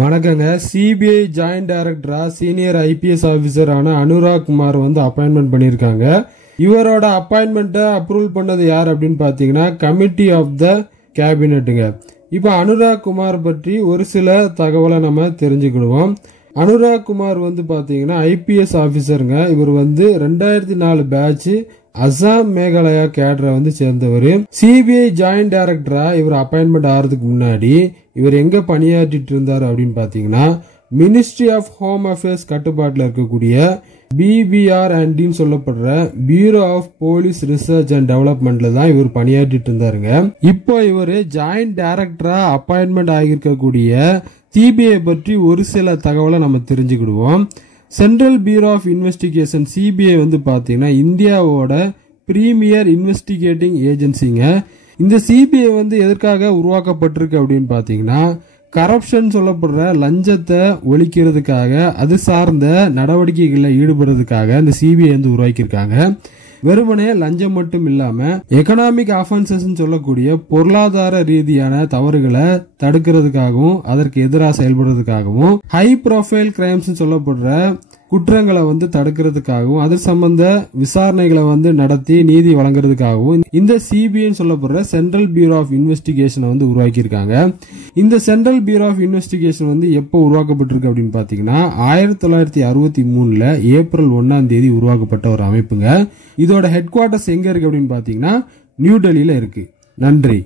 வணக்கங்க. CBI joint டைரக்டரா senior IPS ஆபீசரான அனுராக் குமார் வந்து அப்பாயின்மெண்ட் பண்ணிருக்காங்க. இவரோட அப்பாயின்மெண்ட்டை அப்ரூவல் பண்ணது யார் அப்படின்னு பாத்தீங்கன்னா கமிட்டி ஆஃப் த கேபினெட்டுங்க. இப்ப அனுராக் குமார் பற்றி ஒரு சில தகவலை நம்ம தெரிஞ்சுக்கிடுவோம். அனுராக் குமார் வந்து பாத்தீங்கன்னா ஐபிஎஸ் ஆபீசருங்க. இவர் வந்து 2004 பேட்ச் அசாம் மேகாலயா கேடரை வந்து சேர்ந்தவர். சிபிஐ ஜாயிண்ட் டைரக்டரா இவர் அப்பாயின்மெண்ட் ஆகிறதுக்கு முன்னாடி இவர் எங்க பணியாற்றிட்டு இருந்தார் அப்படின்னு பாத்தீங்கன்னா மினிஸ்ட்ரி ஆஃப் ஹோம் அஃபேர்ஸ் கட்டுப்பாட்டில் இருக்கக்கூடிய பிபிஆர் அண்ட் சொல்லப்படுற bureau of police research and டெவலப்மெண்ட்ல தான் இவர் பணியாற்றிட்டு இருந்தாருங்க. இப்போ இவர் ஜாயிண்ட் டைரக்டரா அப்பாயின்மெண்ட் ஆகியிருக்கக்கூடிய சிபிஐ பற்றி ஒரு சில தகவலை நம்ம தெரிஞ்சுக்கிடுவோம். Central bureau of investigation CBI வந்து பாத்தீங்கன்னா இந்தியாவோட பிரீமியர் இன்வெஸ்டிகேட்டிங் ஏஜென்சிங்க. இந்த சிபிஐ வந்து எதற்காக உருவாக்கப்பட்டிருக்கு அப்படின்னு பாத்தீங்கன்னா கரப்ஷன் சொல்லப்படுற லஞ்சத்தை ஒழிக்கிறதுக்காக அது சார்ந்த நடவடிக்கைகளில் ஈடுபடுறதுக்காக இந்த சிபிஐ வந்து உருவாக்கியிருக்காங்க. வெறுமனே லஞ்சம் மட்டும் இல்லாம எக்கனாமிக் அஃபென்சஸ் சொல்லக்கூடிய பொருளாதார ரீதியான தவறுகளை தடுக்கிறதுக்காகவும் அதற்கு எதிராக செயல்படுறதுக்காகவும் ஹை ப்ரொஃபைல் கிரைம்ஸ் சொல்லப்படுற குற்றங்களை வந்து தடுக்கிறதுக்காகவும் அது சம்பந்த விசாரணைகளை வந்து நடத்தி நீதி வழங்குறதுக்காகவும் இந்த சிபிஐ சொல்லப்படுற சென்ட்ரல் பியூரோ ஆஃப் இன்வெஸ்டிகேஷனை வந்து உருவாக்கியிருக்காங்க. இந்த சென்ட்ரல் பியூரோ ஆஃப் இன்வெஸ்டிகேஷன் வந்து எப்போ உருவாக்கப்பட்டிருக்கு அப்படின்னு பாத்தீங்கன்னா 1963 ஏப்ரல் 1 உருவாக்கப்பட்ட ஒரு அமைப்புங்க. இதோட ஹெட் குவார்டர்ஸ் எங்க இருக்கு அப்படின்னு பாத்தீங்கன்னா நியூ டெல்லியில இருக்கு. நன்றி.